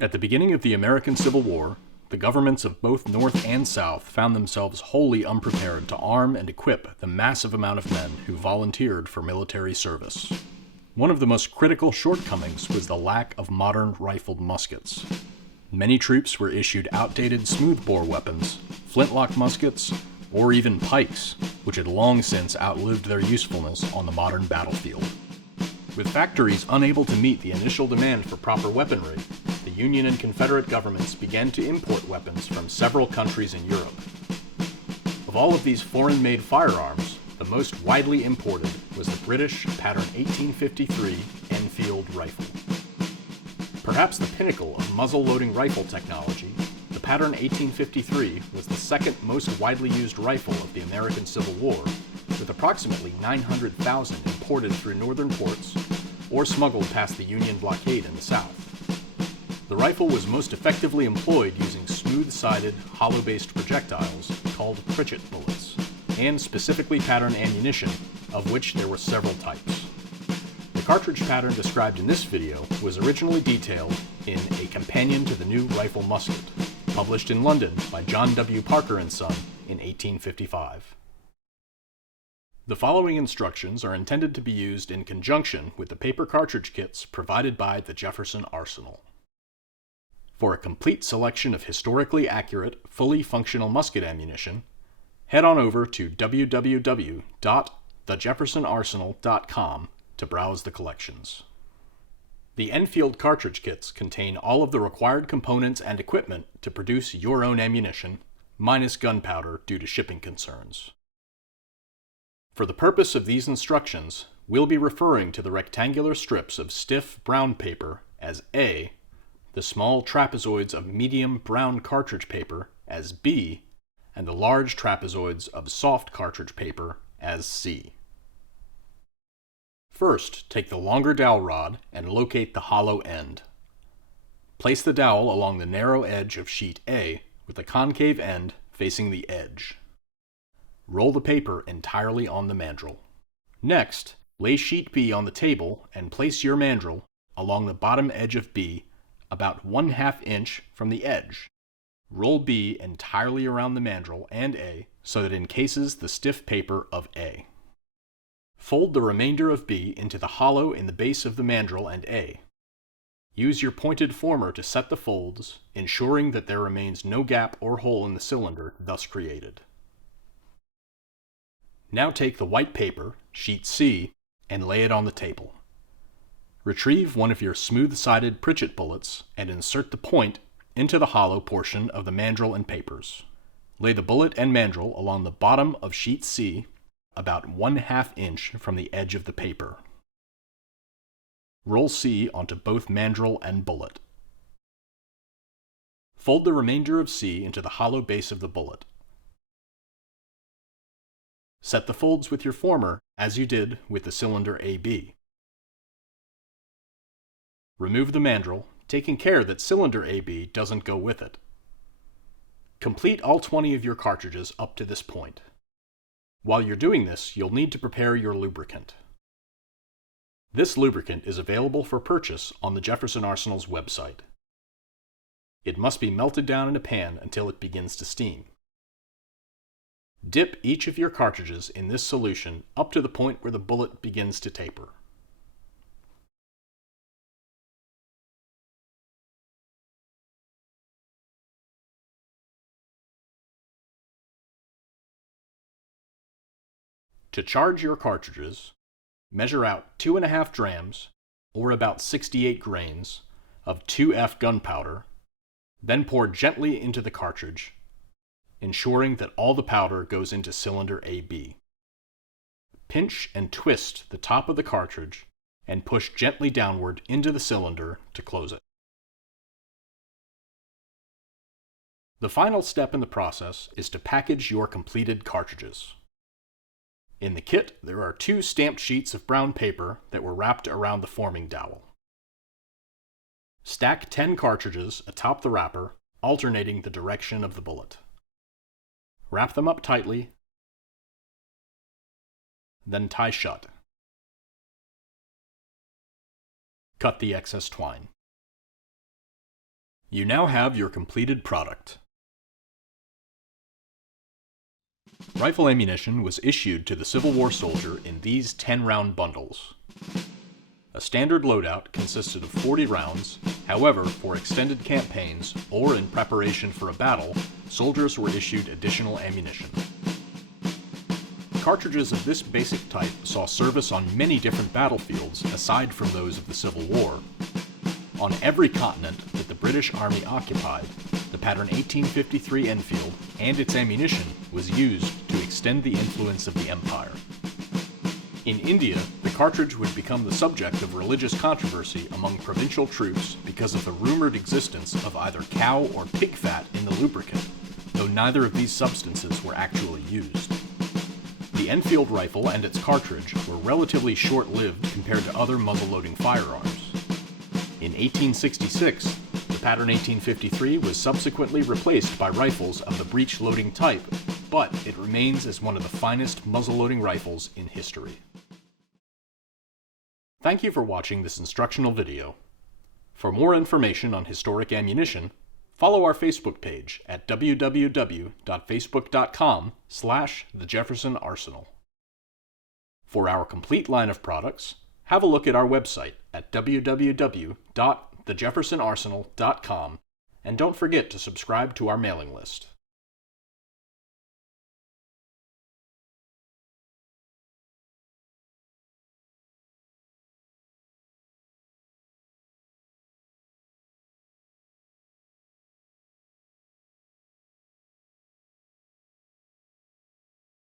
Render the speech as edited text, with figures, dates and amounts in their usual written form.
At the beginning of the American Civil War, the governments of both North and South found themselves wholly unprepared to arm and equip the massive amount of men who volunteered for military service. One of the most critical shortcomings was the lack of modern rifled muskets. Many troops were issued outdated smoothbore weapons, flintlock muskets, or even pikes, which had long since outlived their usefulness on the modern battlefield. With factories unable to meet the initial demand for proper weaponry, the Union and Confederate governments began to import weapons from several countries in Europe. Of all of these foreign-made firearms, the most widely imported was the British pattern 1853 Enfield rifle. Perhaps the pinnacle of muzzle-loading rifle technology, the pattern 1853 was the second most widely used rifle of the American Civil War, with approximately 900,000 imported through northern ports or smuggled past the Union blockade in the South. The rifle was most effectively employed using smooth-sided, hollow-based projectiles called Cartridge bullets, and specifically patterned ammunition, of which there were several types. The cartridge pattern described in this video was originally detailed in A Companion to the New Rifle Musket, published in London by John W. Parker & Son in 1855. The following instructions are intended to be used in conjunction with the paper cartridge kits provided by the Jefferson Arsenal. For a complete selection of historically accurate, fully functional musket ammunition, head on over to www.thejeffersonarsenal.com to browse the collections. The Enfield cartridge kits contain all of the required components and equipment to produce your own ammunition, minus gunpowder due to shipping concerns. For the purpose of these instructions, we'll be referring to the rectangular strips of stiff brown paper as A, the small trapezoids of medium brown cartridge paper as B, and the large trapezoids of soft cartridge paper as C. First, take the longer dowel rod and locate the hollow end. Place the dowel along the narrow edge of sheet A with the concave end facing the edge. Roll the paper entirely on the mandrel. Next, lay sheet B on the table and place your mandrel along the bottom edge of B about 1/2 inch from the edge. Roll B entirely around the mandrel and A so that it encases the stiff paper of A. Fold the remainder of B into the hollow in the base of the mandrel and A. Use your pointed former to set the folds, ensuring that there remains no gap or hole in the cylinder thus created. Now take the white paper, sheet C, and lay it on the table. Retrieve one of your smooth-sided Pritchett bullets and insert the point into the hollow portion of the mandrel and papers. Lay the bullet and mandrel along the bottom of sheet C, about 1/2 inch from the edge of the paper. Roll C onto both mandrel and bullet. Fold the remainder of C into the hollow base of the bullet. Set the folds with your former as you did with the cylinder AB. Remove the mandrel, taking care that cylinder AB doesn't go with it. Complete all 20 of your cartridges up to this point. While you're doing this, you'll need to prepare your lubricant. This lubricant is available for purchase on the Jefferson Arsenal's website. It must be melted down in a pan until it begins to steam. Dip each of your cartridges in this solution up to the point where the bullet begins to taper. To charge your cartridges, measure out 2.5 drams, or about 68 grains, of 2F gunpowder, then pour gently into the cartridge, ensuring that all the powder goes into cylinder AB. Pinch and twist the top of the cartridge and push gently downward into the cylinder to close it. The final step in the process is to package your completed cartridges. In the kit, there are 2 stamped sheets of brown paper that were wrapped around the forming dowel. Stack 10 cartridges atop the wrapper, alternating the direction of the bullet. Wrap them up tightly, then tie shut. Cut the excess twine. You now have your completed product. Rifle ammunition was issued to the Civil War soldier in these 10-round bundles. A standard loadout consisted of 40 rounds. However, for extended campaigns or in preparation for a battle, soldiers were issued additional ammunition. Cartridges of this basic type saw service on many different battlefields aside from those of the Civil War. On every continent that the British Army occupied, the pattern 1853 Enfield and its ammunition was used to extend the influence of the Empire. In India, the cartridge would become the subject of religious controversy among provincial troops because of the rumored existence of either cow or pig fat in the lubricant, though neither of these substances were actually used. The Enfield rifle and its cartridge were relatively short-lived compared to other muzzle-loading firearms. In 1866, the pattern 1853 was subsequently replaced by rifles of the breech-loading type, but it remains as one of the finest muzzle-loading rifles in history. Thank you for watching this instructional video. For more information on historic ammunition, follow our Facebook page at www.facebook.com/thejeffersonarsenal. For our complete line of products, have a look at our website at www.thejeffersonarsenal.com, and don't forget to subscribe to our mailing list.